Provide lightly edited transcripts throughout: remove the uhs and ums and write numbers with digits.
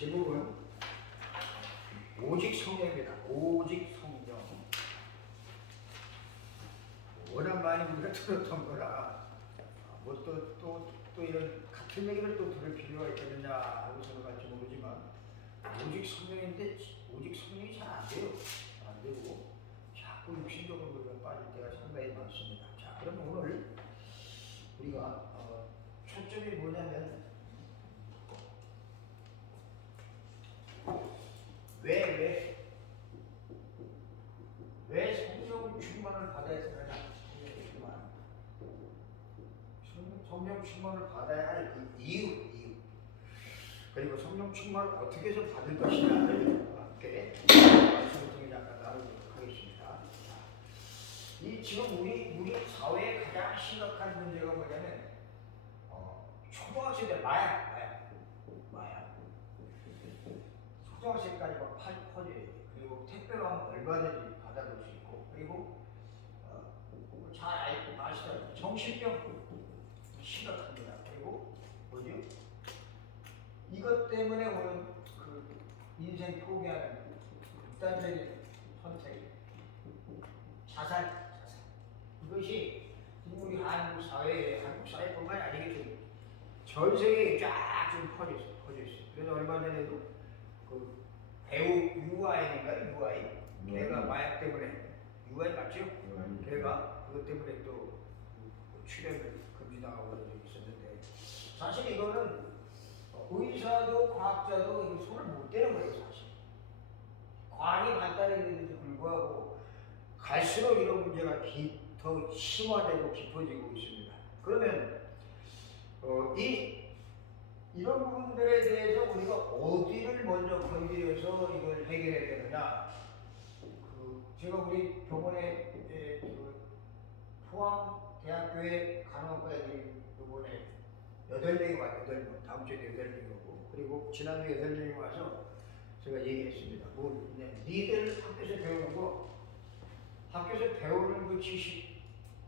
제목은 오직 성령입니다. 오직 성령. 워낙 많이 우리가 들었던 거라 뭐 또 이런 같은 얘기를 또 들을 필요가 있겠느냐 하고 생각할지 모르지만 오직 성령인데 오직 성령이 잘 안 돼요. 안 되고 자꾸 육신적으로 우리가 빠질 때가 상당히 많습니다. 자, 그럼 오늘 우리가 초점이 뭐냐면 왜 성령 충만을 받아야 되느냐? 성령 충만을 받아야 할 그 이유 그리고 성령 충만을 어떻게 해서 받을 것이냐를 함께 말씀을 통해 잠깐 나누도록 하겠습니다. 이 지금 우리 사회의 가장 심각한 문제가 뭐냐면 초등학생들 마약 초등학생까지 막 퍼져요. 그리고 택배로 하면 얼마든지 받아볼 수 있고, 그리고 잘 알고 아시다시피 정신병 심각합니다. 그리고 뭐죠? 이것 때문에 오는 그 인생 포기하는 극단적인 선택, 자살. 이것이 우리 한국 사회뿐만이 아니겠죠. 전 세계에 쫙 좀 퍼져 있어요. 그래서 얼마 전에도 그 배우 유아인인가요? 걔가 마약 때문에 유아인 맞죠? 걔가 그것 때문에 또 출연을 금지당하고 그런 적이 있었는데, 사실 이거는 의사도 과학자도 손을 못 대는 거예요. 사실 과학이 발달했는데도 불구하고 갈수록 이런 문제가 더 심화되고 깊어지고 있습니다. 그러면 이런 부분들에 대해서 우리가 어디를 먼저 건드려서 이걸 해결해야 되느냐? 제가 우리 병원에 포항대학교의 간호학과 애들이 이번에 8명이 와요. 8명. 다음 주에 8명이 오고, 그리고 지난주에 8명이 와서 제가 얘기했습니다. 니들 학교에서 배우는 거, 학교에서 배우는 그 지식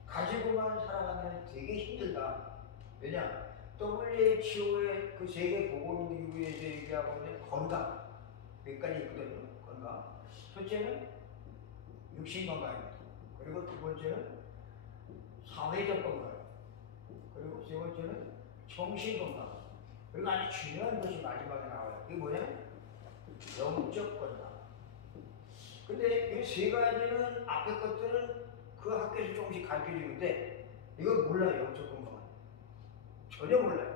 가지고만 살아가면 되게 힘들다. 왜냐? WHO의 그 세계보건기구에서 얘기하고 있는 건강 몇 가지 있거든요. 건강. 첫째는 육신 건강입니다. 그리고 두 번째는 사회적 건강. 그리고 세 번째는 정신 건강. 그리고 아주 중요한 것이 마지막에 나와요. 이게 뭐냐면 영적 건강. 근데 이 세 가지는 앞에 것들은 그 학교에서 조금씩 가르쳐 주는데 이건 몰라요. 영적 건강은 전혀 몰라요.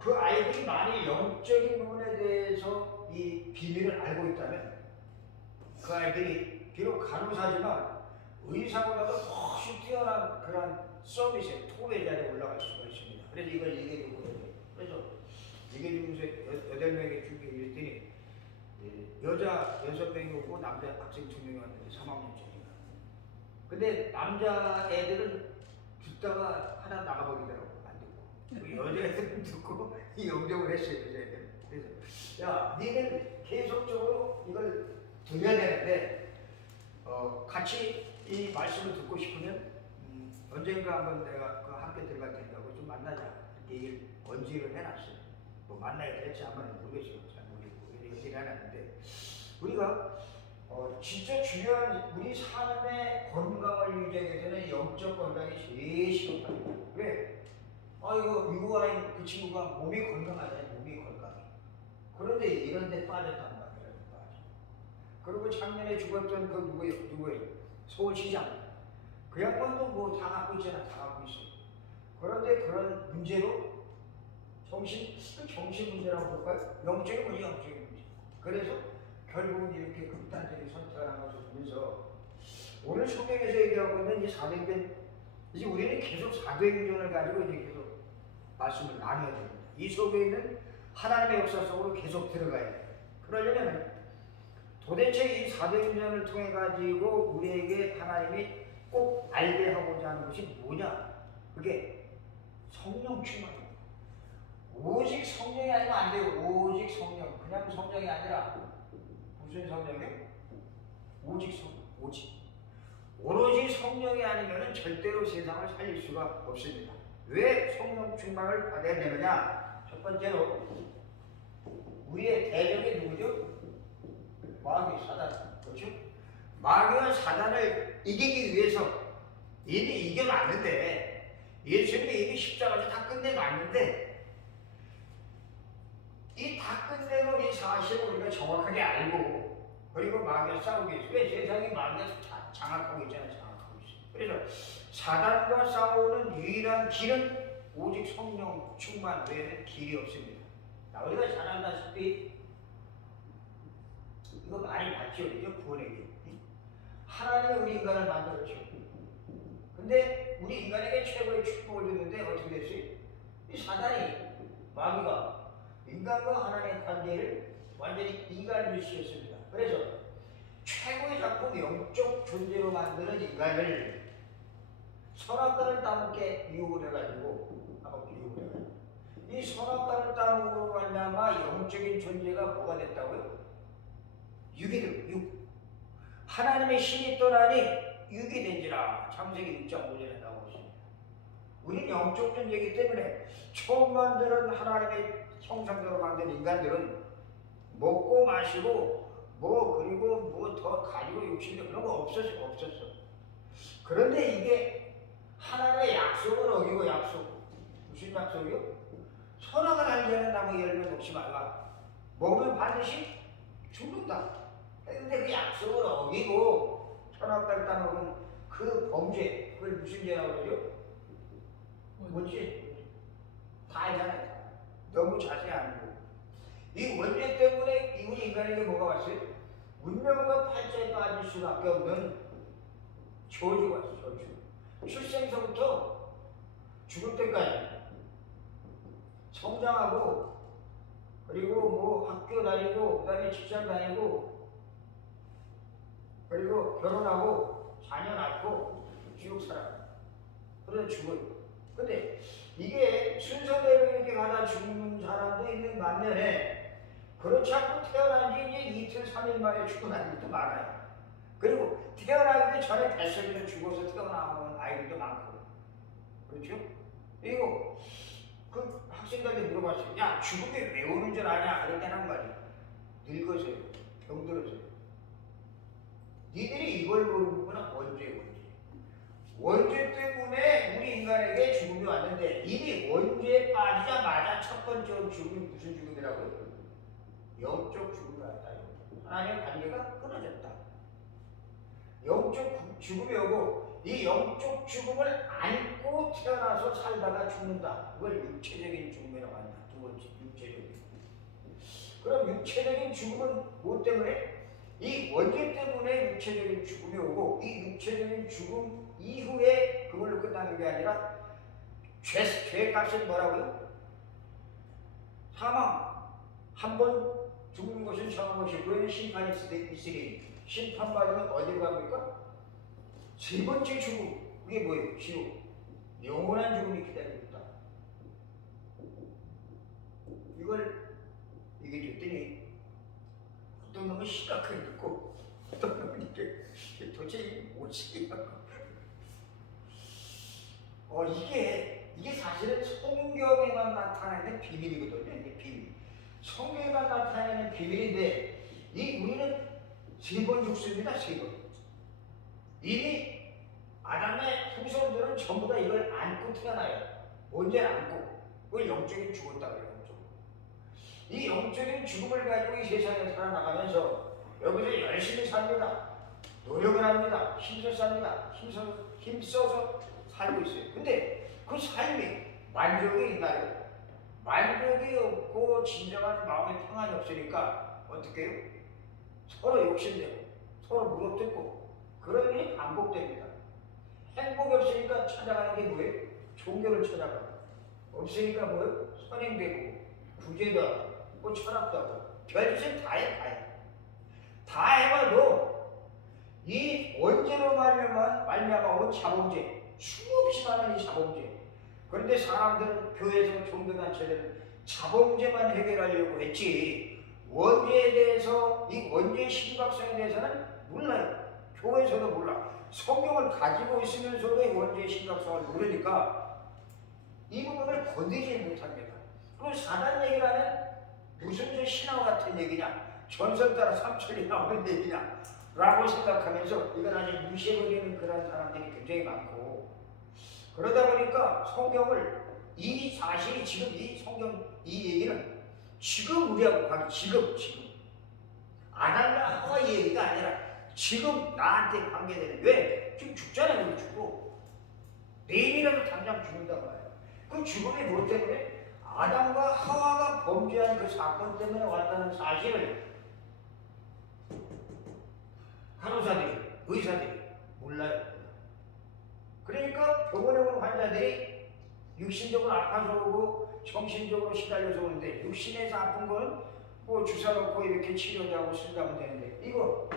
그 아이들이 많이 영적인 부분에 대해서 이 비밀을 알고 있다면 그 아이들이 비록 간호사지만 의사보다도 훨씬 뛰어난 그런 서비스의 톱의 자리에 올라갈 수가 있습니다. 그래서 이걸 얘기해 주고 있어요. 그래서 얘기해 주면서 8명의 중에 이랬더니 여자 6명이 오고 남자 학생 2명이 왔는데 3학년짜리가. 근데 남자 애들은 듣다가 하나 나가버리더라고. 안 듣고. 여자애들은 듣고 이 영접을 했어요. 여자애들. 그래서 야, 니는 계속적으로 이걸 들어야 되는데 같이 이 말씀을 듣고 싶으면 언젠가 한번 내가 그 학교 들어갈 테니까 좀 만나자. 이렇게 얘기를 언지를 해놨어요. 뭐 만나야 될지 아마 모르겠어요. 잘 모르겠고 얘기를 해놨는데, 우리가 진짜 중요한 우리 삶의 건강을 유지하기 위해서는 영적 건강이 제일 시급합니다. 왜? 이거 유아인 그 친구가 몸이 건강하잖아요. 몸이 건강해. 그런데 이런 데 빠졌단 말이에요. 그리고 작년에 죽었던 그 누구예요? 서울시장. 그 양반도 뭐 다 갖고 있잖아. 다 갖고 있어. 그런데 그런 문제로 정신 문제라고 볼까요? 영적인 문제. 그래서 결국은 이렇게 극단적인 선택을 한 것을 보면서 오늘 성경에서 얘기하고 있는 이 사도행전, 이제 우리는 계속 사도행전을 가지고 이제 계속 말씀을 나눠야 됩니다. 이 속에 있는 하나님의 역사 속으로 계속 들어가야 돼요. 그러려면 도대체 이 사도행전을 통해 가지고 우리에게 하나님이 꼭 알게 하고자 하는 것이 뭐냐? 그게 성령 충만입니다. 오직 성령이 아니면 안 돼요. 오직 성령. 그냥 성령이 아니라 무슨 성령이요? 오직 성령. 오로지 성령이 아니면 절대로 세상을 살릴 수가 없습니다. 왜 성령 충만을 받아야 되느냐? 첫 번째로 우리의 대적이 누구죠? 마귀, 사단. 그렇죠? 마귀와 사단을 이기기 위해서 이미 이겨놨는데, 예수님이 이미 십자가에서 다 끝내놨는데, 이 다 끝내고 이 사실을 우리가 정확하게 알고, 그리고 마귀와 싸우기 위해서, 왜 세상이 마귀가 장악하고 있잖아요. 장악하고 있어요. 그래서 사단과 싸우는 유일한 길은 오직 성령 충만 외에는 길이 없습니다. 우리가 잘 알다시피 이거 많이 봤죠, 그죠? 구원의 길. 하나님이 우리 인간을 만들었죠. 근데 우리 인간에게 최고의 축복을 줬는데 어떻게 됐어요? 이 사단이, 마귀가 인간과 하나님의 관계를 완전히 이간질시켰습니다. 그래서 최고의 작품, 영적 존재로 만드는 인간을 선악과를 따먹게 유혹을 해가지고, 이 선악과를 따먹으로 말미암아 영적인 존재가 뭐가 됐다고요? 육이 된, 육. 하나님의 신이 떠나니 육이 된지라. 창세기 6장 5절에 나오고 있습니다. 우리는 영적 존재이기 때문에 처음 만드는 하나님의 형상대로 만든 인간들은 먹고 마시고 그리고 뭐 더 가지고 욕심도 그런 거 없었어. 그런데 이게 하나님의 약속을 어기고, 약속 무슨 약속이요? 선악을 알지 않는 나무 열매 먹지 말라. 먹으면 반드시 죽는다. 근데 그 약속을 어기고 선악과를 따먹은 그 범죄, 그걸 무슨 죄라고 그러죠? 뭔지 다 알잖아요. 너무 자세히 알고. 이 원죄 때문에 우리 인간에게 뭐가 왔어요? 운명과 팔자에 빠질 수밖에 없는 저주가 왔어요. 저주. 출생서부터 죽을 때까지 성장하고, 그리고 뭐 학교 다니고, 그 다음에 직장 다니고, 그리고 결혼하고 자녀 낳고 지옥 살아. 그래서 죽어요. 근데 이게 순서대로 이렇게 가다 죽는 사람도 있는 반면에, 그렇지 않고 태어난 지 이제 이틀, 3일 만에 죽어난 일도 많아요. 그리고 태어나기도 전에 뱃속에서 죽어서 태어나는 아이들도 많고. 그렇죠? 그리고 그 학생들한테 물어봤어요. 야, 죽음이 왜 오는 줄 아냐? 그럴 때는 한 말이, 늙어서요. 병들어서요. 니들이 이걸 모르는구나. 원죄 때문에 우리 인간에게 죽음이 왔는데, 이미 원죄에 빠지자마자 첫 번째 죽음이 무슨 죽음이라고요? 영적 죽음이 왔다. 하나님의 관계가 끊어졌다. 영적 죽음이 오고, 이 영적 죽음을 안고 태어나서 살다가 죽는다. 그걸 육체적인 죽음이라고 한다. 두 번째, 육체적인. 그럼 육체적인 죽음은 무엇 때문에? 이 원죄 때문에 육체적인 죽음이 오고, 이 육체적인 죽음 이후에 그걸로 끝나는 게 아니라 죄 값은 뭐라고요? 사망. 한 번 죽는 것은 정한 것이, 그에는 심판이 있으니, 심판받으면 어디로 갑니까? 세 번째 죽음. 그게 뭐예요? 지옥. 영원한 죽음이 기다리고 있다. 이걸 얘기해줬더니 어떤 놈은 심각하게 듣고, 어떤 놈은 이게 도대체 뭐지? 이게 사실은 성경에만 나타나는 비밀이거든요. 이게 비밀. 성경에만 나타나는 비밀인데, 우리는 세 번 죽습니다. 세 번. 이미 아담의 후손들은 전부 다 이걸 안고 태어나요. 언제나 안고. 그걸 영적인 죽었다고 해요. 이 영적인 죽음을 가지고 이 세상에 살아나가면서 여기서 열심히 삽니다. 노력을 합니다. 힘써 삽니다. 힘써서 살고 있어요. 근데 그 삶이 만족이 있나요? 만족이 없고 진정한 마음의 평안이 없으니까 어떻게 해요? 서로 욕심내고 서로 물어뜯고 그런 일이 반복됩니다. 행복이 없으니까 찾아가는 게 뭐예요? 종교를 찾아가고, 없으니까 뭐예요? 선행되고 구제도 하고 뭐 철학도 하고 별짓을 다 해. 다 해봐도 이 원죄로 말미암아 온 자범죄, 수없이 많은 이 자범죄. 그런데 사람들은 교회에서 종교단체들은 자범죄만 해결하려고 했지, 원죄에 대해서, 이 원죄의 심각성에 대해서는 몰라요. 교회에서도 몰라. 성경을 가지고 있으면서도 이 원죄의 심각성을 모르니까 이 부분을 건드리지 못합니다. 그리고 사단 얘기를 하면 무슨 저 신화 같은 얘기냐, 전설 따라 삼천이 나오는 얘기냐 라고 생각하면서 이걸 아주 무시해버리는 그런 사람들이 굉장히 많고, 그러다 보니까 성경을, 이 사실이 지금 이 성경 이 얘기는 지금 우리하고 관계, 지금 아담과 하와 얘기가 아니라 지금 나한테 관계되는, 왜? 지금 죽잖아요. 우리 죽고 내일이라도 당장 죽는단 말이에요. 그 죽음이 뭐 때문에? 아담과 하와가 범죄한 그 사건 때문에 왔다는 사실을 간호사들이, 의사들이 몰라요. 그러니까 병원에 온 환자들이 육신적으로 아파서 오고 정신적으로 시달려서 오는데, 육신에서 아픈 거는 뭐 주사 놓고 이렇게 치료도 하고 쓰자면 되는데, 이거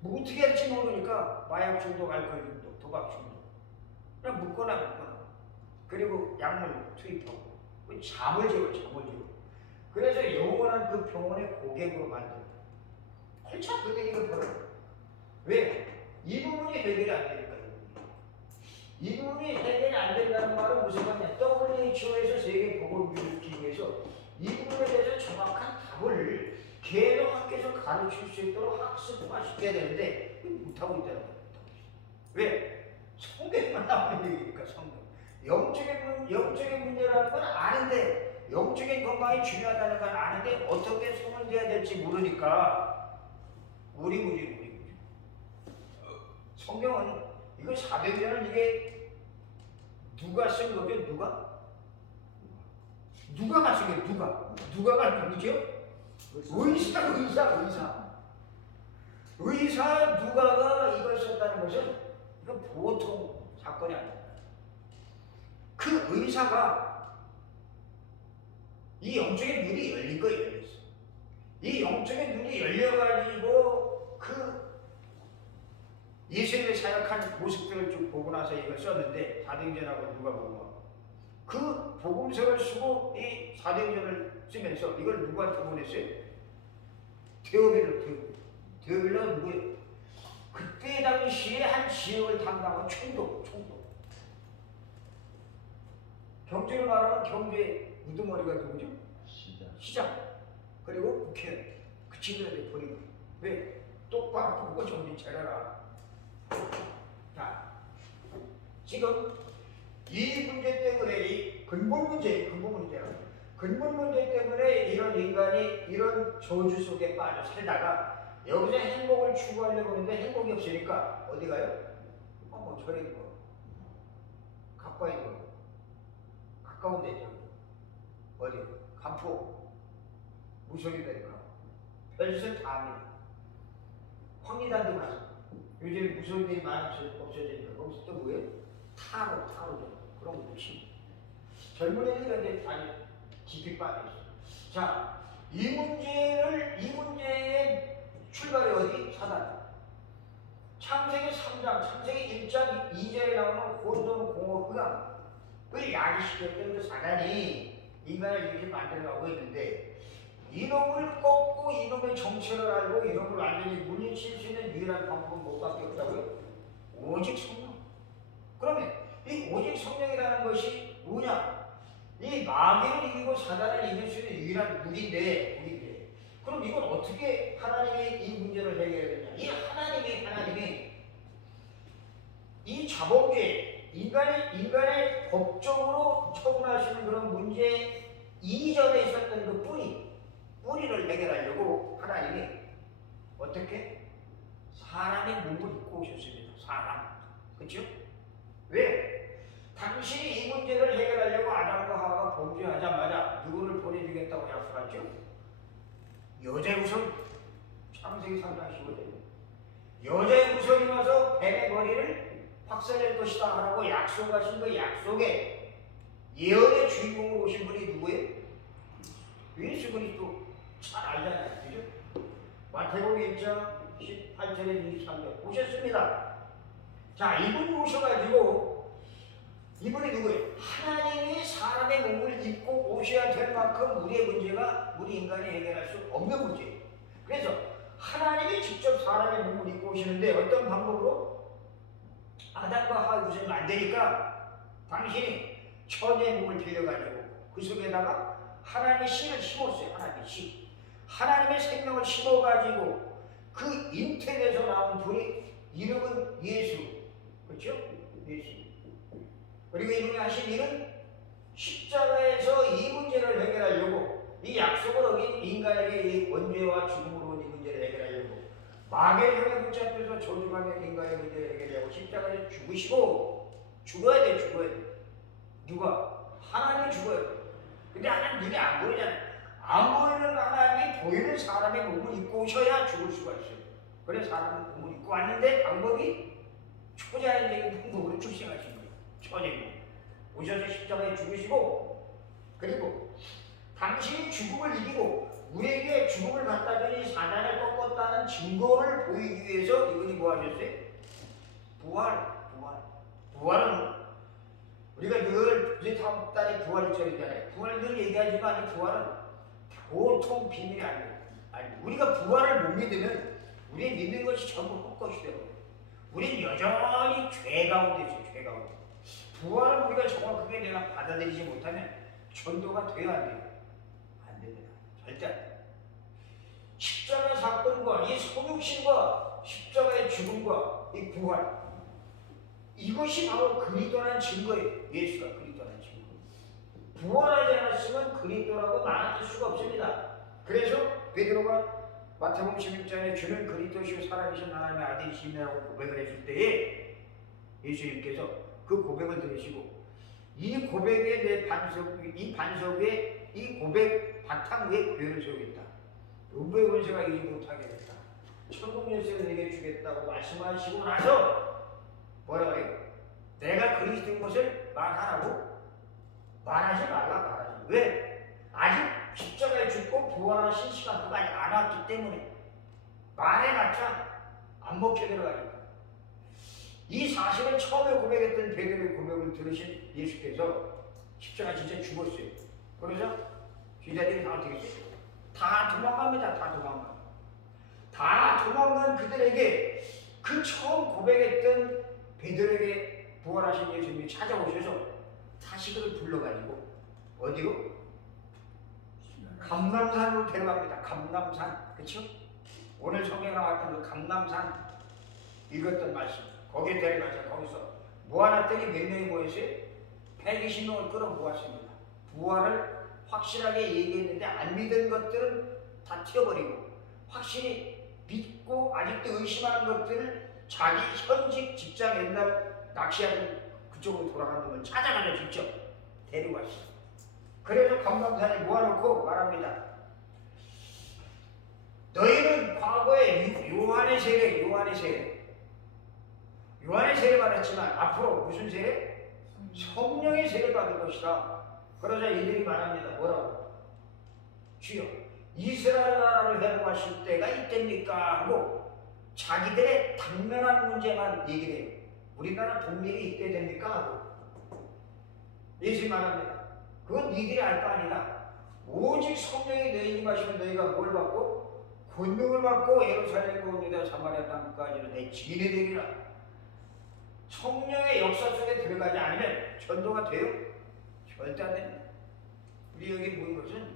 뭐 어떻게 할지 모르니까 마약 중독, 알코올 중독, 도박 중독, 그냥 묻거나 그리고 약물 투입하고 잠을 재워. 그래서 영원한 그 병원의 고객으로 만든다. 헐차 그 얘기가 벌어요. 왜? 이 부분이 해결이 안 되니까. 이 부분이 해결이 안 된다는 말은 무슨 말이냐? WHO에서 세계보건기구에서 이 부분에 대해서 정확한 답을 계속 학교에서 가르칠 수 있도록 학습화시켜야 되는데 못하고 있다는 거예요. 왜? 성경만 나오는 얘기니까. 성경. 영적인 문제라는 건 아는데, 영적인 건강이 중요하다는 건 아는데 어떻게 손을 대야 될지 모르니까 우리. 성경은 이거 사도행전은 이게 누가 쓴 거죠? 누가가 쓴 거예요. 누가가 누구죠? 의사 누가가 이걸 썼다는 것은 이거 보통 사건이 아닙니다. 그 의사가 이 영적인 눈이 열린 거예요. 열렸어. 이 영적인 눈이 열려가지고 그 예수님의 사역한 모습들을 쭉 보고 나서 이걸 썼는데, 사도행전하고 누가복음하고 그 복음서를 쓰고 이 사도행전을 쓰면서 이걸 누구한테 보냈어요? 데오빌로 누구예요? 그때 당시에 한 지역을 담당한 총독. 경제를 말하면 경제 우두머리가 누구죠? 시장. 그리고 국회의원. 그 친구들한테 보낸 거예요. 왜? 똑바로 보고 정신 차려라. 자, 지금 이 문제 때문에, 이 근본 문제 때문에 이런 인간이 이런 저주 속에 빠져 살다가 여기서 행복을 추구하려고 하는데 행복이 없으니까 어디 가요? 저리 가까이 가까운 데 있죠. 어디? 간포, 무속인들이 가고 별짓을 다 합니다. 황리단도 가서, 요즘 무속인들이 많이 없어지니까 거기서 또 뭐예요? 타로 그런 것도 치고, 젊은이들이 이제 아주 깊이 빠져있어. 자, 이 문제의 출발이 어디? 사단. 창세기 3장, 창세기 1장 2절에 나오는 혼돈, 공허, 흑암, 그 야기시켰던 그 사단이 인간을 이렇게 만들어가고 있는데, 이놈을 꺾고 이놈의 정체를 알고 이놈을 완전히 물리칠 수 있는 유일한 방법은 뭐밖에 없다고요? 오직 성령. 그러면 이 오직 성령이라는 것이 뭐냐? 이 마귀를 이기고 사단을 이길 수 있는 유일한 무기인데, 그럼 이건 어떻게 하나님이 이 문제를 해결해야 되냐? 이 하나님이 이 자본주의, 인간의 법적으로 처분하시는 그런 문제 이전에 있었던 그 뿌리를 해결하려고 하나님이 어떻게? 사람의 몸을 입고 오셨습니다. 사람. 그렇죠? 왜? 당신이 이 문제를 해결하려고 아담과 하와가 범죄하자마자 누구를 보내주겠다고 약속하죠? 여자의 우선. 창세기 3장 15절. 여자의 우선이 와서 뱀의 머리를 박살낼 것이다 하라고 약속하신 그 약속에 예언의 주인공으로 오신 분이 누구예요? 예수 그리스도. 잘 알잖아요. 그죠? 마태복음 1장 18절에 23절 오셨습니다. 자, 이분 오셔가지고, 이분이 누구예요? 하나님이 사람의 몸을 입고 오셔야 될 만큼 우리의 문제가, 우리 인간이 해결할 수 없는 문제예요. 그래서 하나님이 직접 사람의 몸을 입고 오시는데 어떤 방법으로? 아담과 하와 우선이 안 되니까 당신이 천의 몸을 빌려가지고 그 속에다가 하나님의 씨를 심었어요. 하나님의 씨. 하나님의 생명을 심어가지고 그 잉태에서 나온 분이 이름은 예수. 그렇죠? 예수. 그리고 이분이 하신 일은 십자가에서 이 문제를 해결하려고, 이 약속을 어긴 인간에게 이 원죄와 죽음으로 온 이 문제를 해결하려고, 마귀의 형에 붙잡혀서 저주받는 인간의 문제를 해결하려고 십자가에서 죽으시고, 죽어야 돼. 누가? 하나님이 죽어야 돼. 근데 하나님 눈에 안 보이잖아요. 안 보이는 하나님이 보이는 사람의 몸을 입고 오셔야 죽을 수가 있어요. 그래서 사람은 몸을 입고 왔는데 방법이 초자연적인 방법으로 출생하신 거예요. 천인공. 오셔서 십자가에 죽으시고, 그리고 당신이 죽음을 이기고 우리에게 죽음을 갖다 주니 사단을 꺾었다는 증거를 보이기 위해서 이분이 뭐 하셨어요? 부활은 우리가 늘 이제 다음 달에 부활절이잖아요. 부활을 늘 얘기하지만 이 부활은 보통 비밀이 아니에요. 우리가 부활을 못 믿으면 우리 믿는 것이 전부 헛것이 되고, 우리는 여전히 죄 가운데 있어요. 죄 가운데. 부활을 우리가 정확하게 내가 받아들이지 못하면 전도가 돼야 안 돼요. 안 됩니다. 절대 안 돼요. 십자가 사건과 이 성육신과 십자가의 죽음과 이 부활, 이것이 바로 그리스도라는 증거예요. 예수가 그리스도라는 증거. 부활하지 않았으면 그리스도라고 말할 수가 없습니다. 그래서 베드로가 마태복음 16장에 주는 그리스도시요 살아계신 하나님의 아들이시라고 고백을 했을 때에 예수님께서 그 고백을 들으시고, 이 고백에 내 반석, 이 반석에 이 고백 바탕 위에 교회를 세우겠다. 음부의 권세가 이지 못하게 됐다. 천국 열쇠를 내게 주겠다고 말씀하시고 나서 뭐라 그래요? 내가 그리스도인 것을 말하라고? 말하지 말라. 왜? 아직 십자가에 죽고 부활하신 시간표가 아직 안 왔기 때문에 말해봤자 안 먹혀 들어가니까. 이 사실을 처음에 고백했던 베드로의 고백을 들으신 예수께서 십자가 진짜 죽었어요. 그래서 제자들이 다 어떻게 했어요? 다 도망갑니다. 다 도망간 그들에게 그 처음 고백했던 베드로에게 부활하신 예수님이 찾아오셔서 사식을 불러가지고 어디로? 감람산으로 데려갑니다. 감람산. 그쵸? 오늘 성경에 나왔던 그 감람산 읽었던 말씀. 거기에 데려가서 거기서 모아놨더니 몇 명이 모였어요? 120명을 끌어모았습니다. 부활을 확실하게 얘기했는데 안 믿은 것들은 다 튀어버리고, 확실히 믿고 아직도 의심하는 것들을 자기 현직 직장 옛날 낚시하던 그쪽으로 돌아가는 걸 찾아가서 직접 데리고 왔어요. 그래서 감람산에 모아놓고 말합니다. 너희는 과거에 요한의 세례 받았지만 앞으로 무슨 세례? 성령의 세례 받을 것이다. 그러자 이들이 말합니다. 뭐라고? 주여, 이스라엘 나라를 회복하실 때가 이때입니까? 하고 자기들의 당면한 문제만 얘기를 해요. 우리나라 독립이 이때 됩니까? 하고 예수님 말합니다. 그건 니들이 알 바 아니다. 오직 성령이 너희 임하시면 너희가 뭘 받고? 권능을 받고 예루살렘과 온 사마리아 땅까지는 내 증인이 되리라. 성령의 역사 속에 들어가지 않으면 전도가 돼요? 절대 안 됩니다. 우리 여기 모인 것은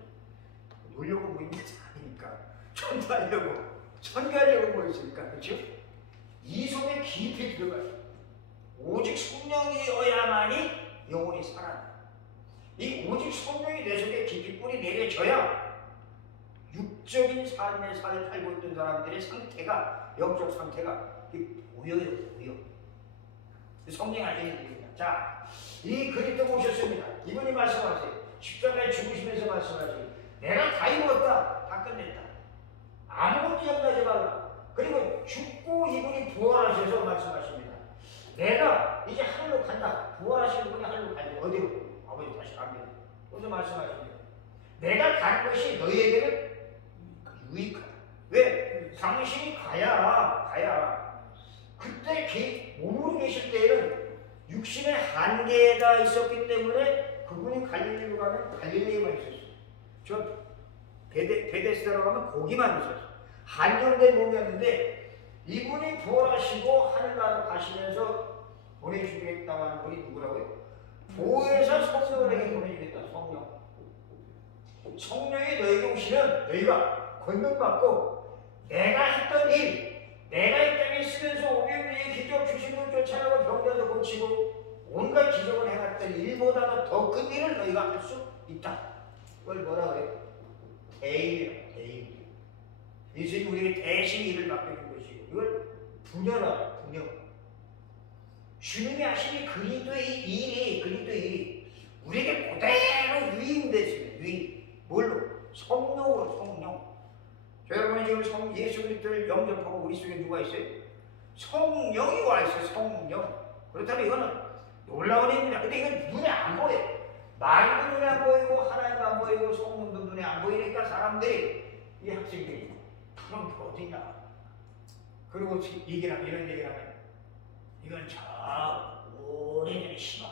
놀려고 모인 것이 아니니까, 전도하려고, 선교하려고 모였으니까, 그렇죠? 이 속에 깊이 들어가요. 오직 성령이어야만이 영혼이 살아나요. 이 오직 성령이 내 속에 깊이 뿌리 내려져야 육적인 삶의 살고 있던 사람들의 상태가, 영적 상태가 보여요. 성령이 아니는 겁니다. 자, 이 그리스도 오셨습니다. 이분이 말씀하세요. 십자가에 죽으시면서 말씀하세요. 내가 다 이루었다. 다 끝냈다. 아무것도 염려하지 말라. 그리고 죽고 이분이 부활하셔서 말씀하십니다. 내가 이제 하늘로 간다. 부활하시는 분이 하늘로 가죠. 어디로? 아버지 다시 갑니다. 그래서 말씀하십니다. 내가 가는 것이 너희에게는 유익하다. 왜? 당신이 가야. 그때 몸으로 계실 때에는 육신의 한계가 있었기 때문에 그분이 갈릴리로 가면 갈릴리에만 있었어요. 저 베데스다로 가면 거기만 있었어요. 한정된 몸이었는데 이분이 부활하시고 하늘나라로 가시면서 보내주겠다고 하는 분이 누구라고요? 보혜사 성령을 내게 보내주겠다. 성령. 성령이 너에게 오시면 너희가 권능받고 내가 했던 일, 내가 이 땅에 쓰면서 오병이의 기적 주신을 쫓아내고 병자도 고치고 온갖 기적을 해갔던 일보다도 더 큰 일을 너희가 할 수 있다. 그걸 뭐라 그래요? 대인이에요. 대인. 예수님이 우리에게 대신 일을 맡겨준 것이고 이걸 분여라. 분여. 주님이 하시니 그리스도의 일이 우리에게 그대로 유인됐습니다. 유인. 뭘로? 성령으로. 성령. 여러분이 지금 예수 그리스도를 영접하고 우리 속에 누가 있어요? 성령이 와 있어요. 성령. 그렇다면 이거는 놀라운 일입니다. 근데 이건 눈에 안 보여요. 말도 눈에 안 보이고 하나님도 안 보이고 성령도 눈에 안 보이니까 사람들이 이 학생들이 그런 게 어디냐. 그리고 이런 얘기를 하면 이건 저 오래전에 신화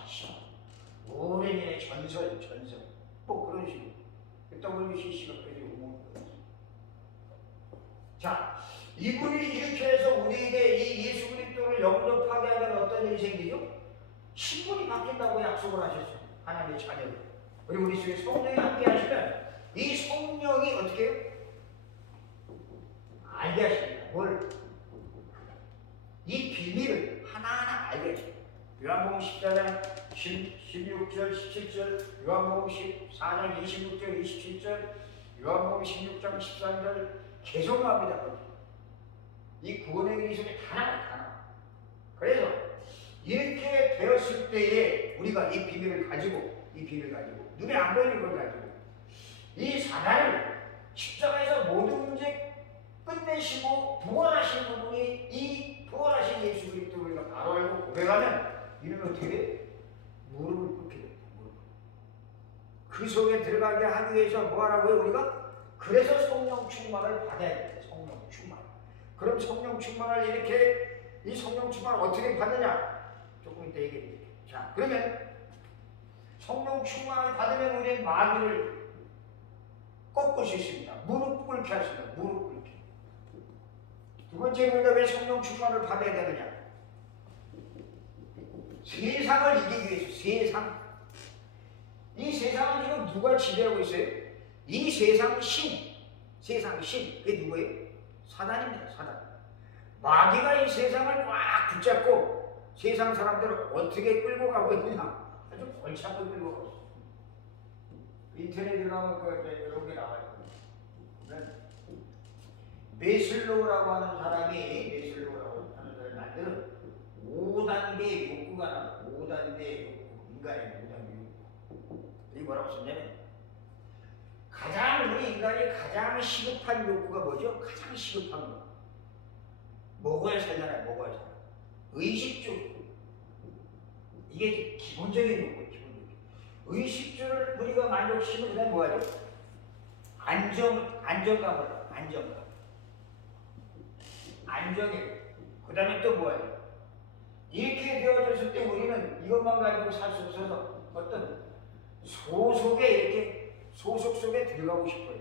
오래전에 전설 뭐 그런 식으로 WCC가 그래서 오는 거예요. 자, 이분이 이렇게 해서 우리에게 이 예수 그리스도를 영접하게 하면 어떤 일이 생기죠? 신분이 바뀐다고 약속을 하셨어요. 하나님의 자녀들. 그리고 우리 속에 성령이 함께 하시면 이 성령이 어떻게 해요? 알게 하십니다. 뭘? 이 비밀을 하나하나 알게 하십니다. 요한복음 14장 16절 17절, 요한복음 14장 26절 27절, 요한복음 16장 13절 계속 나옵니다. 이 구원의 길이 속에 다 나와요. 그래서 이렇게 되었을 때에 우리가 이 비밀을 가지고 눈에 안 보이는 걸 가지고 이 사단을 십자가에서 모든 문제 끝내시고 부활하신 분이 이 부활하신 예수 그리스도를 우리가 바로 알고 고백하면 이는 어떻게 돼? 무릎을 꿇게 됩니다. 그 속에 들어가게 하기 위해서 뭐 하라고요? 우리가? 그래서 성령 충만을 받아야 됩니다. 성령 충만. 그럼 성령 충만을 이렇게 이 성령 충만을 어떻게 받느냐? 조금 이따 얘기해 드릴게요. 자, 그러면 성령 충만을 받으면 우리는 마귀를 꺾을 수 있습니다. 무릎 꿇게 하십니다. 무릎 꿇게. 두 번째 우리가 왜 성령 충만을 받아야 되느냐? 세상을 이기기 위해서. 이 세상은 지금 누가 지배하고 있어요? 이 세상 신. 그게 누구예요? 사단입니다. 사단. 마귀가 이 세상을 꽉 붙잡고 세상 사람들을 어떻게 끌고 가고 있느냐? 아주 골치 아프게 끌고 가고 있어요. 인터넷에 들어가면 이런 게 나와요. 메슬로우라고 하는 사람이 만드는 5단계 욕구가 나와. 5단계 욕구. 인간의 5단계 욕구. 이게 뭐라고 썼냐면 우리 인간이 가장 시급한 욕구가 뭐죠? 가장 시급한 거. 먹어야 살잖아요. 먹어야 살아. 의식주. 이게 기본적인 욕구예요. 의식주를 우리가 만족시키면 그다음에 뭐하죠? 안정감을. 안정이에요. 그 다음에 또 뭐예요? 이렇게 되어졌을 때 우리는 이것만 가지고 살 수 없어서 어떤 소속 속에 들어가고 싶어요.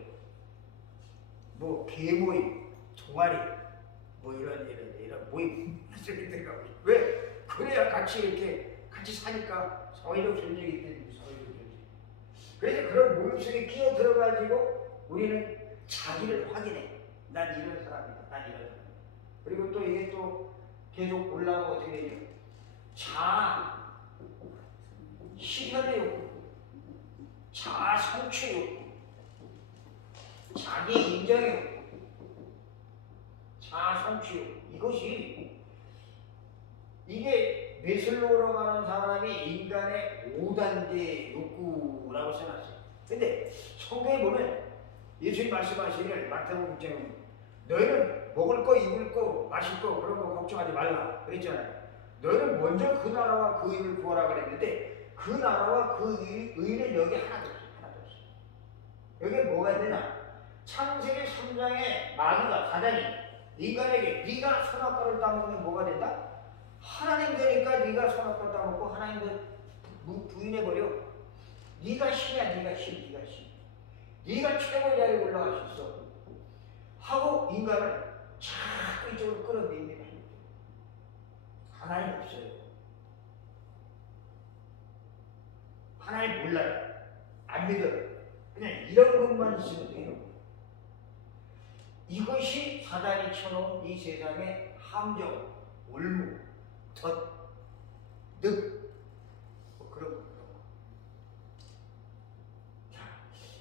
뭐 계모임, 동아리, 뭐 이런 모임 속에 들어가고 싶어요. 왜? 그래야 같이 사니까 사회적 존재이기 때문에 사회적 존재. 그래서 그런 모임 속에 끼어 들어가지고 우리는 자기를 확인해. 난 이런 사람이다. 난 이런 사람. 그리고 또 이게 또 계속 올라오고 어떻게 되죠? 실현의 욕구, 자아 성취 욕구, 자기 인정의 욕구, 자아 성취 욕구. 이게 메슬로우라고 하는 사람이 인간의 5단계 욕구라고 써놨어요. 근데 성경에 보면 예수님 말씀하시기를 마태복음 6장에 너희는 먹을 거, 입을 거, 마실 거 그런 거 걱정하지 말라 그랬잖아요. 너희는 먼저 그 나라와 그 의를 구하라 그랬는데 그 나라와 그 의는 여기 하나도 없어요. 여기 뭐가 되냐? 창세기 3장에 마귀가 사단이 인간에게 네가 선악과를 따먹으면 뭐가 된다? 하나님 되니까 네가 선악과 따먹고 하나님을 부인해버려. 네가 신이야. 네가 최고의 자리에 올라갈 수 있어 하고 인간을 자꾸 이쪽으로 끌어내립니다. 하나님 없어요. 하나님 몰라요. 안 믿어요. 그냥 이런 것만 있으면 돼요. 이것이 사단이 쳐놓은 이 세상의 함정, 올무, 덫, 늪, 뭐 그런 거. 자,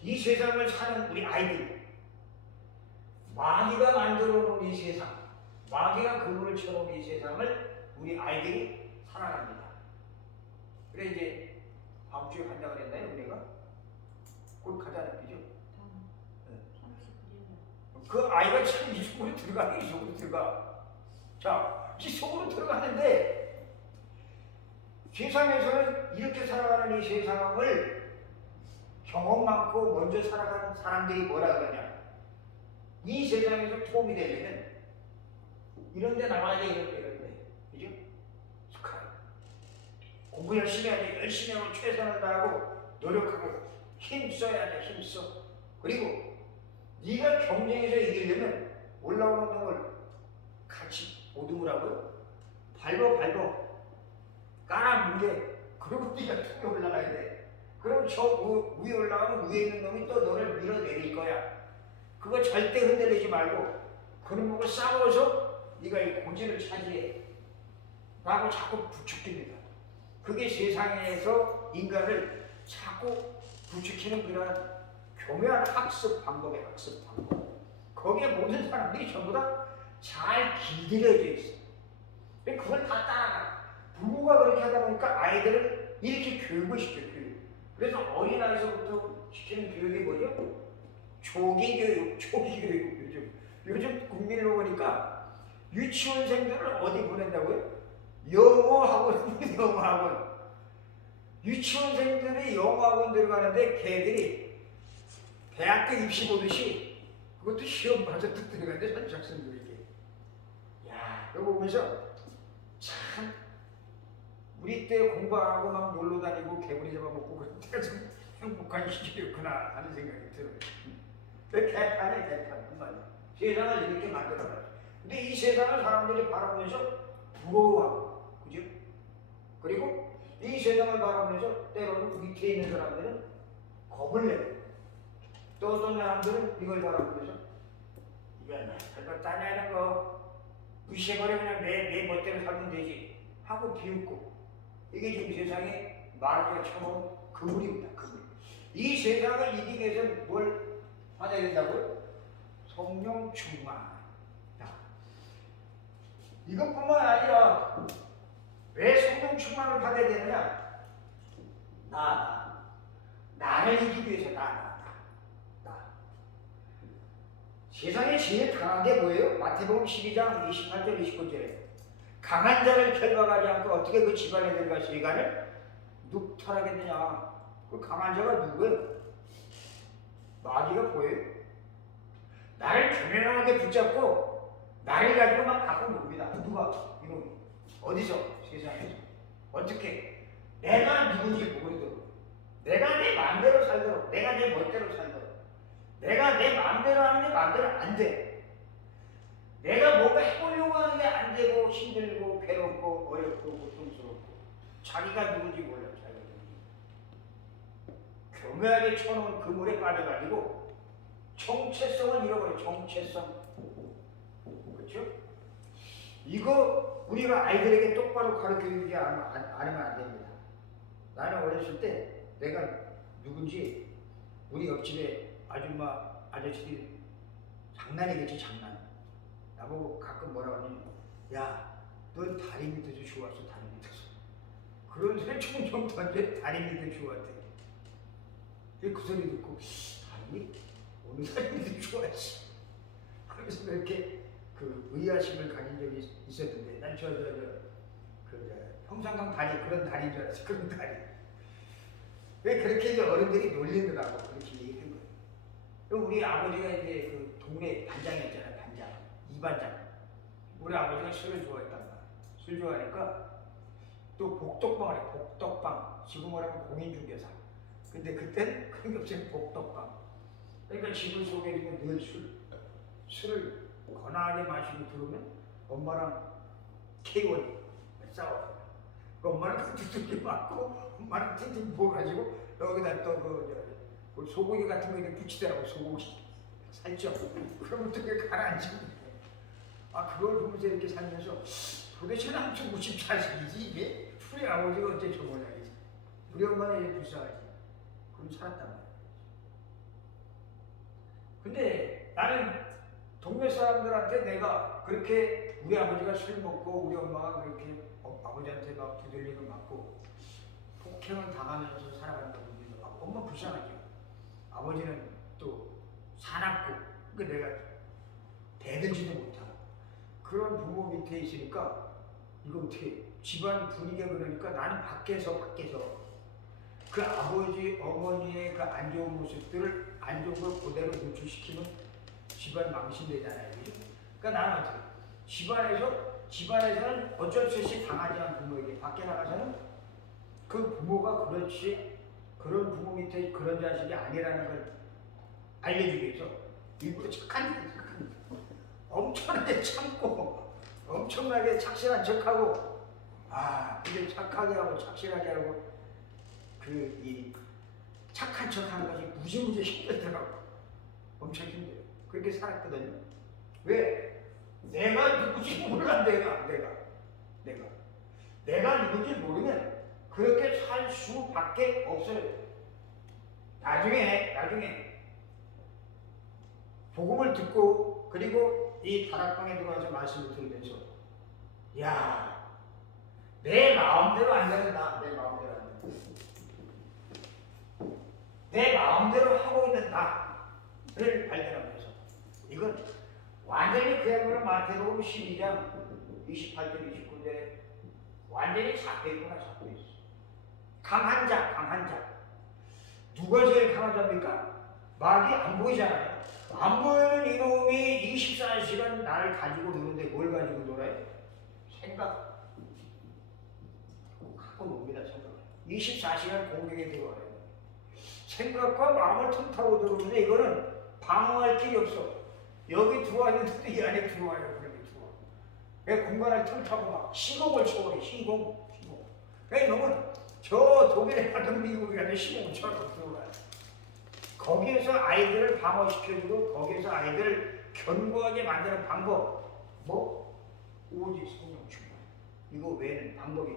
이 세상을 사는 우리 아이들, 마귀가 만들어 놓은 이 세상, 마귀가 그물을 쳐놓은 이 세상을 우리 아이들이 살아갑니다. 그래 이제 다음 주에 간다고 그랬나요, 우리가? 곧 가잖아요, 그죠? 그 아이가 참 이 속으로 들어가요, 이 속으로 들어가. 자, 이 속으로 들어가는데 세상에서는 이렇게 살아가는 이 세상을 경험 많고 먼저 살아가는 사람들이 뭐라 그러냐? 이 세상에서 도움이 되려면 이런 데 나와야 돼, 이런 데. 그죠? 축하해. 공부 열심히 해야 돼. 열심히 하고 최선을 다하고 노력하고 힘써야 돼, 힘써. 그리고 네가 경쟁에서 이기려면 올라오는 놈을 같이 오등으라고요? 밟아. 깔아뭉개. 그리고 네가 툭에 올라가야 돼. 그럼 저 위에 올라가면 위에 있는 놈이 또 너를 밀어내릴 거야. 그거 절대 흔들리지 말고 그런 놈을 싸워서 네가 이 고지를 차지해. 라고 자꾸 부추깁니다. 그게 세상에서 인간을 자꾸 부추기는 그런 교묘한 학습 방법. 거기에 모든 사람들이 전부 다 잘 길들여져 있어. 그걸 다 따라가. 부모가 그렇게 하다 보니까 아이들을 이렇게 교육을 시켜, 교육. 그래서 어린아이서부터 시키는 교육이 뭐죠? 조기교육. 요즘 국민을 보니까 유치원생들을 어디 보낸다고요? 영어학원. 유치원생들이 영어학원 들어가는데 걔들이 대학교 입시 보듯이 그것도 시험 봐서 뚝 들어가는데 선착순들에게. 야, 그거 보면서 참 우리 때 공부 안 하고 막 놀러 다니고 개구리 잡아먹고 그럴 때가 좀 행복한 시절이었구나 하는 생각이 들어요. 개판이야. 세상을 이렇게 만들어가지고. 근데 이 세상을 사람들이 바라보면서 부러워하고, 그죠? 그리고 이 세상을 바라보면서 때로는 밑에 있는 사람들은 겁을 내고, 또 어떤 사람들은 이걸 바라보면서 이거 별거 따냐는 거 무시해버려. 그냥 내 멋대로 살면 되지 하고 비웃고. 이게 지금 세상에 마귀가 쳐놓은 그물입니다. 그물. 이 세상을 이기기 위해서는 뭘 받아야 된다고요? 성령 충만. 이것뿐만 아니라 왜 성령 충만을 받아야 되느냐? 나를 이기기 위해서 나. 세상에 제일 강한 게 뭐예요? 마태복음 12장 28절 29절에 강한 자를 결박하지 않고 어떻게 그 집안에 들어가 시간을 눅탈하겠느냐. 그 강한 자가 누구예요? 마귀가 보여요? 나를 교묘하게 붙잡고 나를 가지고 막 갖고 놉니다. 누가? 이놈이. 어디서? 세상에서. 어떻게? 내가 누군지 모르도록. 내가 내 마음대로 살도록. 내가 내 멋대로 살도록. 내가 내 마음대로 하는 게 마음대로 안 돼. 내가 뭔가 해보려고 하는 게 안 되고 힘들고 괴롭고 어렵고 고통스럽고 자기가 누군지 몰라. 자기가 누군지. 교묘하게 쳐놓은 그물에 빠져가지고 정체성을 잃어버려. 정체성. 그렇죠? 이거 우리가 아이들에게 똑바로 가르쳐주지 않으면 안 됩니다. 나는 어렸을 때 내가 누군지 우리 옆집에 아줌마 아저씨들이 장난이겠지, 장난. 나보고 가끔 뭐라고 하냐면 야, 넌 다리 밑에서 좋았어, 다리 밑에서. 그런 소리 종종 던져. 다리 밑에 좋았대. 그 소리 듣고 아니 어느 다리 밑에 좋았지. 그래서 이렇게 그 의아심을 가진 적이 있었는데 난 형상강 다리 그런 다리인 줄 알았어. 그런 다리. 왜 그렇게 이제 어른들이 놀리더라고. 그렇게 얘기한 거예요. 그럼 우리 아버지가 이제 그 동네 반장이었잖아요. 반장. 이반장. 우리 아버지가 술을 좋아했단 말이야. 술 좋아하니까 또 복덕방을 해. 복덕방. 지금 말하면 공인중개사. 근데 그때는 그런 게 없어요. 복덕방. 그러니까 집을 소개해주면 늘 술을 거나하게 마시고 들어오면 엄마랑 K1이 싸웠어요. 그 엄마는 두둑이 맞고 엄마는 팅팅 부어가지고 여기다 또 그 소고기 같은 거 이렇게 붙이더라고. 소고기 살쪄. 그러면 어떻게 가라앉히고. 그걸 보면서 이렇게 살면서 도대체 난 좀 무슨 자식이지 이게? 우리 아버지가 어째 저 모양이지? 우리 엄마는 이제 불쌍하지. 그럼 살았단 말이야. 근데 나는 동네 사람들한테 내가 그렇게 우리 아버지가 술 먹고 우리 엄마가 그렇게 아버지한테 막 두들리고 맞고 폭행을 당하면서 살아간다고 믿어. 엄마 불쌍하죠. 아버지는 또 사납고 그러니까 내가 대들지도 못하고 그런 부모 밑에 있으니까 이거 어떻게 집안 분위기가 그러니까 나는 밖에서 그 아버지 어머니의 그 안 좋은 모습들을 안 좋은 걸 그대로 노출시키면 집안 망신되잖아요. 그죠? 그러니까 나는 어떻게 집안에서는 어쩔 수 없이 당하지 않은 부모에게 밖에 나가서는 그 부모가 그렇지 그런 부모 밑에 그런 자식이 아니라는 걸 알려주기 위해서 일부러 착한 엄청나게 참고 엄청나게 착실한 척하고 근데 착하게 하고 착실하게 하고 이 착한 척하는 것이 무지무지 힘들더라고. 엄청 힘들어요. 그렇게 살았거든요. 왜? 내가 누구지 몰라. 내가 누군지 모르면 그렇게 살 수밖에 없어요. 나중에 복음을 듣고 그리고 이 다락방에 들어와서 말씀을 들으면서 내 마음대로 안 된다. 내 마음대로 하고 있는 나를 발견하면서 이건 완전히 그야말로 마태복음 12장 28절 29절에 완전히 잡혀있구나. 잡혀있어. 강한 자 누가 제일 강한 자입니까? 마귀 안 보이잖아요. 안 보이는 이놈이 24시간 나를 가지고 노는데 뭘 가지고 놀아요? 생각 갖고 놉니다. 생각 24시간 공격에 들어와요. 생각과 마음을 틈타고 들어오는데 이거는 방어할 길이 없어. 여기 들어왔는데도 이 안에 들어와요. 그렇게 들어와. 왜 공간을 틈타고 막 시공을 초월해. 시공. 그러니까 이놈은 저 독일에 가든 미국에 가든 시공을 쳐서 들어가요. 거기에서 아이들을 방어시켜주고 거기에서 아이들을 견고하게 만드는 방법 오직 성령 충만. 이거 외에는 방법이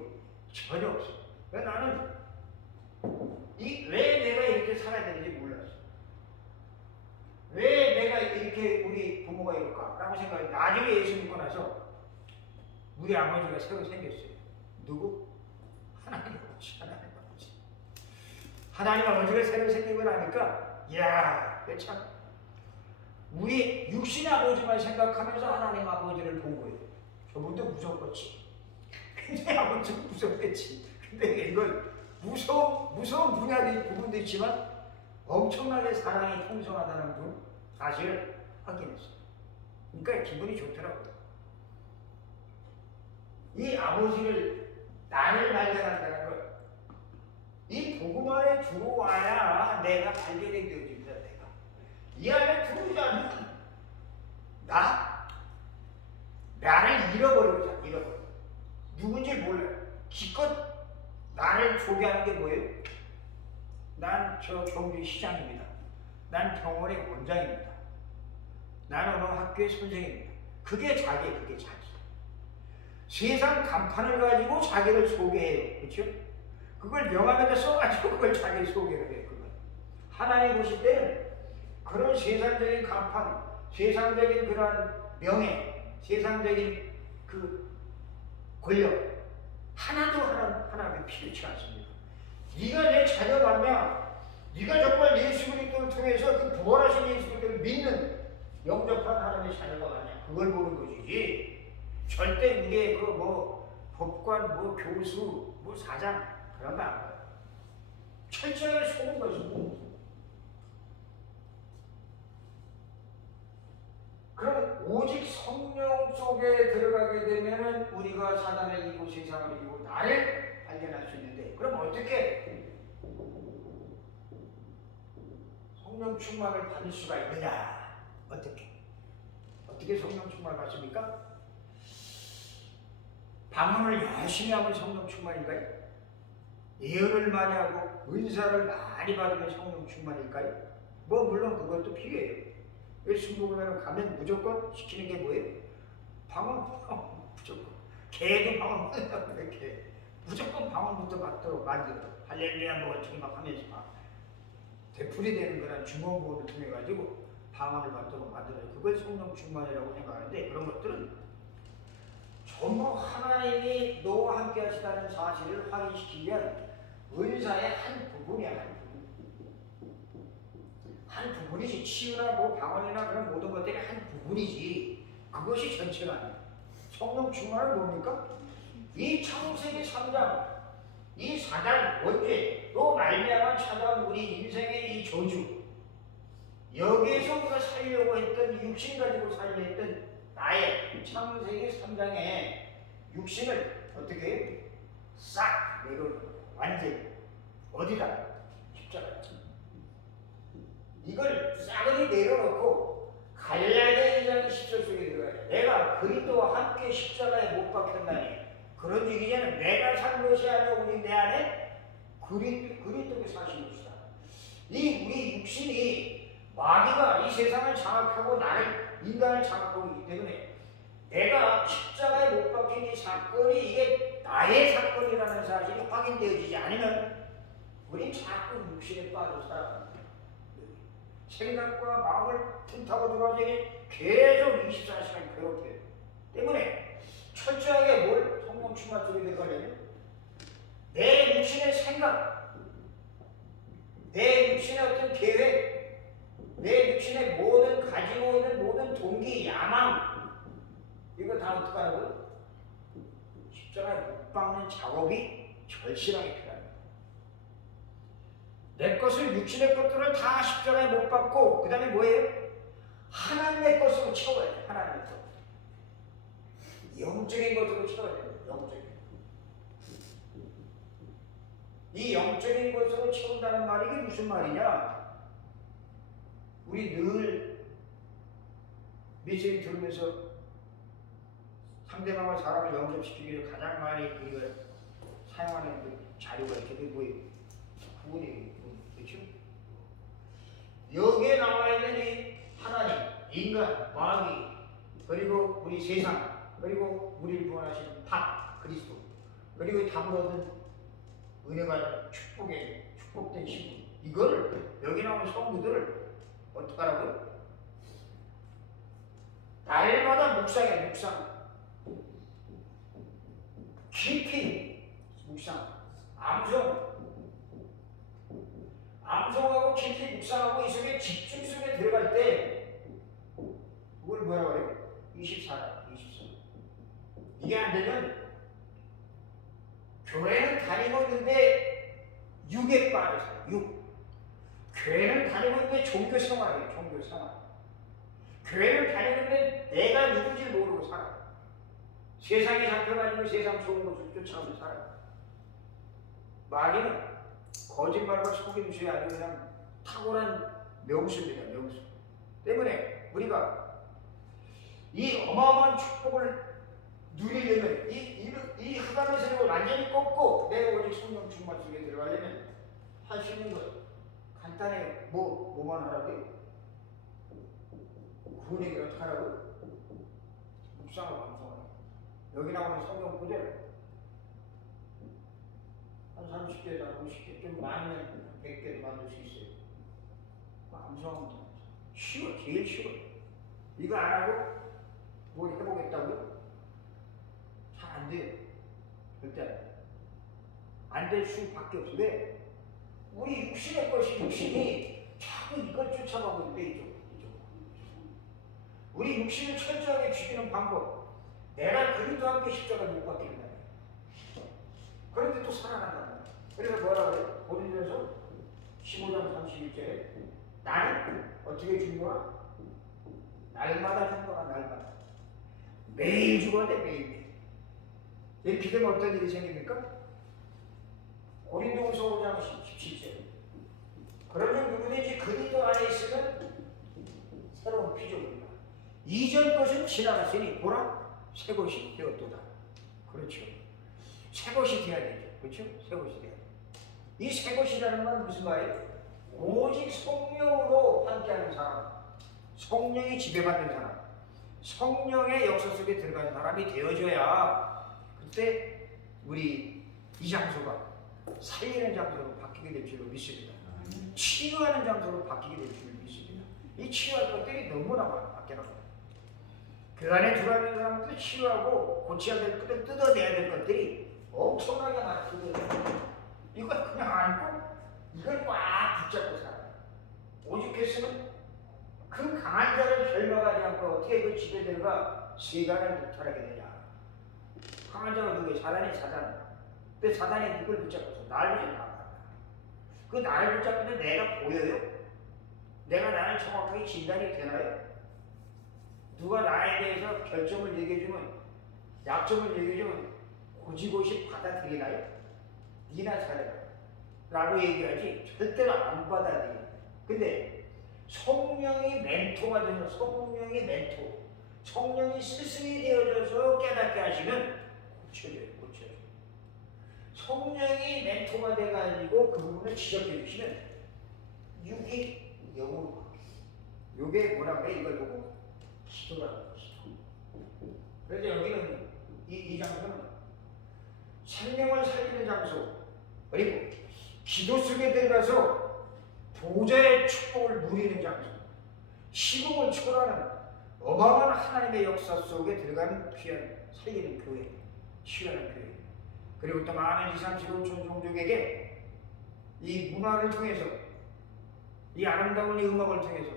전혀 없어. 그러니까 나는 왜 내가 이렇게 살아야 되는지 몰랐어. 왜 내가 이렇게 우리 부모가 이럴까? 라고 생각해. 나중에 예수 믿고 나서 우리 아버지가 새로 생겼어요. 누구? 하나님 아버지. 하나님 아버지가 새로 생기고 나니까 참 우리 육신 아버지만 생각하면서 하나님 아버지를 본 거예요. 저분도 무섭겠지. 근데 아버지도 무섭겠지. 근데 이걸 무서운 부분도 있지만 엄청나게 사랑이 풍성하다는 사실을 확인했어요. 그러니까 기분이 좋더라고요. 이 아버지를 나를 발견한다는 것. 이 복음 안에 들어와야 내가 발견이 되어집니다. 내가 이 안에 들어오지 않으면 나를 잃어버려. 누군지 몰라요. 기껏 나를 소개하는 게 뭐예요? 난 저 경주 시장입니다. 난 병원의 원장입니다. 난 어느 학교의 선생입니다. 그게 자기. 세상 간판을 가지고 자기를 소개해요. 그렇죠? 그걸 명함에다 써가지고 그걸 자기 소개를 해요. 하나님 보실 때는 그런 세상적인 간판, 세상적인 그런 명예, 세상적인 그 권력 하나도 필요치 않습니다. 네가 내 자녀 맞냐? 네가 정말 예수 그리스도를 통해서 그 부활하신 예수 그리스도를 믿는 영접한 하나님의 자녀가 맞냐? 그걸 보는 것이지. 절대 우리의 법관, 교수, 사장 그런 거 안 봐요. 철저하게 속은 것이고. 그럼 오직 성령 속에 들어가게 되면은 우리가 사단을 이기고 세상을 이기고 나를 발견할 수 있는데, 그럼 어떻게 성령 충만을 받을 수가 있느냐? 어떻게 성령 충만을 받습니까? 방언을 열심히 하면 성령 충만인가요? 예언을 많이 하고 은사를 많이 받으면 성령 충만일까요? 뭐 물론 그것도 필요해요. 순복음에는 가면 무조건 시키는 게 뭐예요? 방언, 무조건. 개도 방언 한다고 이렇게 무조건 방언부터 받도록 만들어. 할렐루야 뭐 어떻게 막 하면서 막 되풀이 되는 거란 주먹보호를 통해 가지고 방언을 받도록 만들어요. 그걸 성령 충만이라고 생각하는데 그런 것들은 전부 하나님이 너와 함께 하시다는 사실을 확인시키기 위한 은사의 한 부분이야. 한 부분이지. 치유나 뭐 방언이나 그런 모든 것들이 한 부분이지. 그것이 전체가 아니야. 성령 충만은 뭡니까? 이 창세기 3장, 이 4장 원죄로 말미암아 찾아온 우리 인생의 이 저주, 여기에서 우리가 살려고 했던 육신 가지고 살려 했던 나의 창세기 3장의 육신을 어떻게 싹 내려놓는 완전히 어디다? 십자가. 이걸 싸그리 내려놓고 갈라디아 2장 10절 속에 들어가요. 내가 그리스도와 함께 십자가에 못 박혔나니 그런 얘기잖아요. 내가 산 것이 아니라 우리 내 안에 그리스도가 사신 것이다. 이 우리 육신이 마귀가 이 세상을 장악하고 나를 인간을 장악하고 있기 때문에 내가 십자가에 못 박힌 이 사건이 이게 나의 사건이라는 사실이 확인되어지지 않으면 우리 자꾸 육신에 빠져 살아갑니다. 생각과 마음을 틈타고 들어와서 계속 24시간 괴롭혀요. 때문에 철저하게 뭘 성령 충만 속에 들어가려면 내 육신의 생각, 내 육신의 어떤 계획, 내 육신의 모든 가지고 있는 모든 동기, 야망 이거 다 어떡하라고요? 십자가에 못 박는 작업이 절실하게 필요합니다. 내 것을 육신의 것들을 다 십자가에 못 박고 그 다음에 뭐예요? 하나님의 것으로 채워야 돼요. 하나님의 것. 영적인 것으로 채워야 돼요. 영적인. 이 영적인 것으로 채운다는 말이 이게 무슨 말이냐? 우리 늘 메시지 들으면서 상대방과 사람을 영접시키기 위해 가장 많이 우리가 사용하는 그 자료가 이렇게 뭐예요? 구분이 그렇죠? 여기에 나와 있는 이 하나님, 인간, 마귀, 그리고 우리 세상, 그리고 우리를 구원하신 밥, 그리스도, 그리고 이 담보는 은혜가 축복된 신분, 이거를 여기 나오는 성도들을 어떡하라고요? 날마다 묵상해, 묵상. 깊이 묵상, 암송하고 깊이 묵상하고 이 속에 집중 속에 들어갈 때 그걸 뭐라고 해요? 24. 이게 안 되면 교회는 다니고 있는데 육에 빠져서 교회는 다니고 있는데 종교 생활이에요. 종교 생활. 교회를 다니는데 내가 누군지 모르고 살아. 세상에 잡혀가지고 세상 좋은 것을 쫓아오면서 살아요. 마귀는 거짓말과 속임수에 아주 그냥 탁월한 명수입니다. 명수. 때문에 우리가 이 어마어마한 축복을 누리려면 이 흑암의 세력을 완전히 꺾고 내가 오직 성령 충만 속에 들어가려면 할 수 있는 것 간단해요. 뭐만 하라고요? 구원에게 어떻게 하라고요? 묵상을 방송하라. 여기 나오는 성경 구절 한 30개에다 50개 좀 많으면 100개도 만들 수 있어요. 암송하면 됩니다. 쉬워. 제일 쉬워. 이거 안 하고 뭘 해보겠다고요? 잘 안 돼요. 절대 안 될 수밖에 없어. 왜? 우리 육신의 것이 육신이 자꾸 이걸 쫓아가고 있는데 이쪽. 우리 육신을 철저하게 죽이는 방법. 내가 그리스도와 함께 십자가를 못 박게 된다. 그런데 또 살아난다. 그래서 뭐라 그래요? 고린도전서 15장 31절에 나는 어떻게 죽는구나? 날마다 죽는구나. 날마다. 매일 죽어야 돼. 매일. 이 기대면 어떤 일이 생깁니까? 고린도전서 5장 17절. 그러면 누구든지 그리스도 안에 있으면 새로운 피조물이다. 이전 것은 지나갔으니 보라 새 것이 되었도다. 그렇죠. 새 것이 돼야 되죠. 그렇죠? 새 것이 돼야 돼. 이 새 것이라는 말은 무슨 말이에요? 오직 성령으로 함께하는 사람, 성령이 지배받는 사람, 성령의 역사 속에 들어간 사람이 되어줘야 그때 우리 이 장소가 살리는 장소로 바뀌게 될 줄로 믿습니다. 치유하는 장소로 바뀌게 될 줄로 믿습니다. 이 치유할 것들이 너무나 많겠나요? 그 안에 들어가는 사람들 치유하고 고쳐야 될 것들, 뜯어내야 될 것들이 엄청나게 많거든요. 이걸 그냥 안고 이걸 꽉 붙잡고 살아요. 오죽했으면 그 강한 자를 결박하지 않고 어떻게 그 집에 들어가 세간을 도탈하게 되냐. 강한 자가 누구예요? 사단이 사단. 근데 사단이 누굴 붙잡고서 나를 붙잡고 그 나를 붙잡는데 내가 보여요? 내가 나를 정확하게 진단이 되나요? 누가 나에 대해서 결정을 얘기해주면, 약점을 얘기해주면 고지고시 받아들이나요? 니나 잘해라 라고 얘기하지 절대로 안 받아들여요. 근데 성령이 멘토가 되면, 성령이 멘토, 성령이 스승이 되어져서 깨닫게 하시면 고쳐줘요. 성령이 멘토가 돼가지고 그 부분을 지적해 주시면 육이 영으로 바뀌어요. 요게 뭐라 그래? 이걸 보고 기도라는 것이죠. 그래서 여기는 이 장소는 생명을 살리는 장소, 그리고 기도 속에 들어가서 보좌의 축복을 누리는 장소, 시공을 초월하는 어마어마한 하나님의 역사 속에 들어가는 귀한 살리는 교회, 치유하는 교회. 그리고 또 많은 20, 35천 종족에게 이 문화를 통해서, 이 아름다운 이 음악을 통해서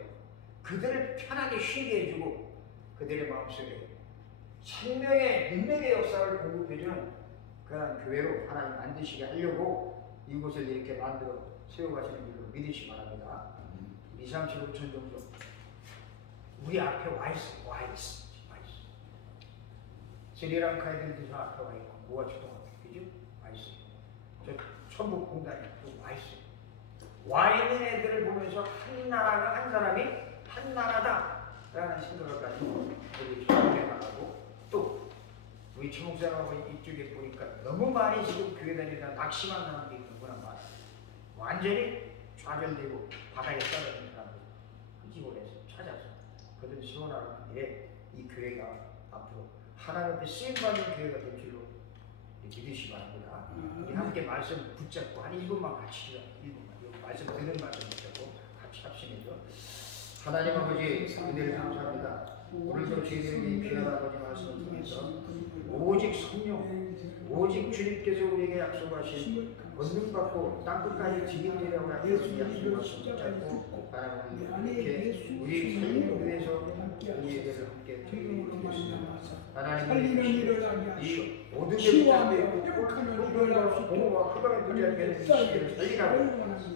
그들을 편하게 쉬게 해주고 그들의 마음속에 생명의 능력의 역사를 공급해주는 그런 교회로 하나님 만드시게 하려고 이곳을 이렇게 만들어 세워가시는 줄로 믿으시기 바랍니다. 20, 35천 종족 우리 앞에 와 있어. 스리랑카에 든 데서 앞에 와 있고 뭐가 초등학교 그죠? 와 있어요. 저 천국 공단에 또 와 있어요. 와 있는 애들을 보면서 한 나라가, 한 사람이 한 나라다 라는 생각을 가지고 우리 교회 나가고, 또 우리 최목사하고 이쪽에 보니까 너무 많이 지금 교회 다니다 낙심한 사람들이 있는구나. 완전히 좌절되고 바닥에 떨어진 사람들 끄집어내서 찾아서 그들 시원하는 일에 이 교회가 앞으로 하나님 앞에 쓰임받는 교회가 될 줄로 믿으시기 바랍니다. 우리 함께 말씀 붙잡고 한 1분만 같이 기도합니다. 1분만. 말씀 듣는 말씀 붙잡고 같이 합심해서 하나님 아버지 은혜를 감사합니다. 오늘도 저희들에게 귀한 아버지 말씀을 통해서 오직 성령, 오직 주님께서 우리에게 약속하신 권능받고 땅끝까지 지금이라고 하는 약속 말씀 붙잡고 하나님 이렇게 우리 살림을 위해서 우리에게를 함께 드리겠습니다. 하나님 이 모든 것들에 공동과 공허와 흑암의 문제를 시대를 살리라고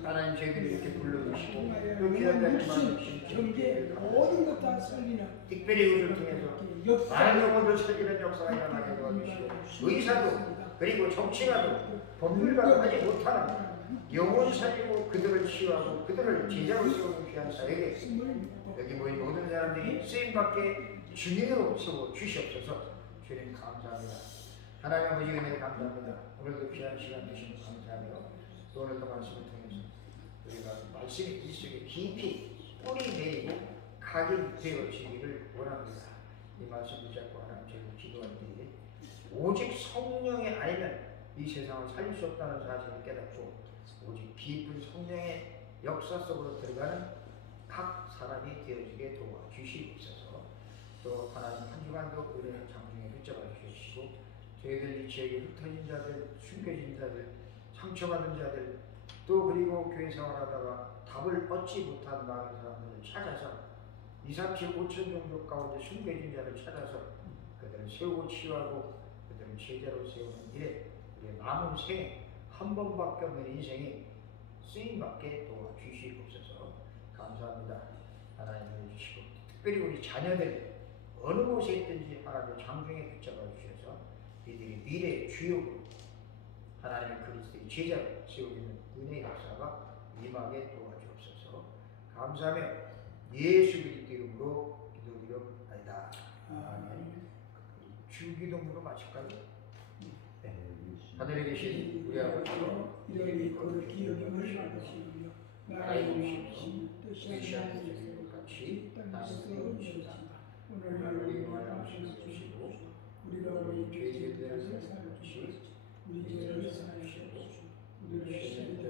하나님 저희들이 이렇게 불러주시고 또 기다리는 주신 모든 것 다 살리는 특별히 우리를 통해서 많은 영혼들 살리는 역사가 일어나게 도와주시고 의사도 그리고 정치가도 법률가도 하지 못하는 영혼 살리고 그들을 치유하고 그들을 제자로 세우는 귀한 사역에 여기 모인 모든 사람들이 쓰임받게 주님으로 세워 주시옵소서. 주님 감사합니다. 하나님 아버지 은혜 감사합니다. 오늘도 귀한 시간 주시면 감사하며 또 오늘도 말씀을 통해서 우리가 말씀이 이 속에 깊이 뿌리 내리고 각인되어지기를 원합니다. 이 말씀 붙잡고 하나님 저희가 기도할 때에 오직 성령이 아니면 이 세상을 살릴 수 없다는 사실을 깨닫고 오직 깊은 성령의 역사 속으로 들어가는 각 사람이 되어지게 도와주시옵소서. 또 하나님 한 주간도 은혜의 장중에 붙잡아 주시고 저희들 이 지역에 흩어진 자들, 숨겨진 자들, 상처받은 자들, 또 그리고 교회 생활하다가 답을 얻지 못한 많은 사람들을 찾아서 2, 3, 7, 5천 종족 가운데 숨겨진 자를 찾아서 그들을 세우고 치유하고 그들을 제자로 세우는 일에 우리의 남은 생에 한 번밖에 없는 인생이 쓰임받게 도와주시옵소서. 감사합니다. 하나님 해주시고 특별히 우리 자녀들 어느 곳에 있든지 하나님의 장중에 붙잡아 주셔서 이들이 미래의 주역으로 하나님의 그리스도의 제자로 세우는 은혜의 역사가 임하게 도와주옵소서. 감사하며 예수 그리스도 이름으로 기도드리옵나이다. 아멘. 주기도문으로 마칠까요? 네. 하늘에 계신 우리 아버지여 이름이 거룩히 여김을 받으시며 나라의 없이 뜻이 하나님의 것 같이 땅에서 이루어지다. 오늘 우리 영화를 주시고 우리가 우리 죄에 대해서 살듯이 우리 죄를 사하시고 우리를 시험에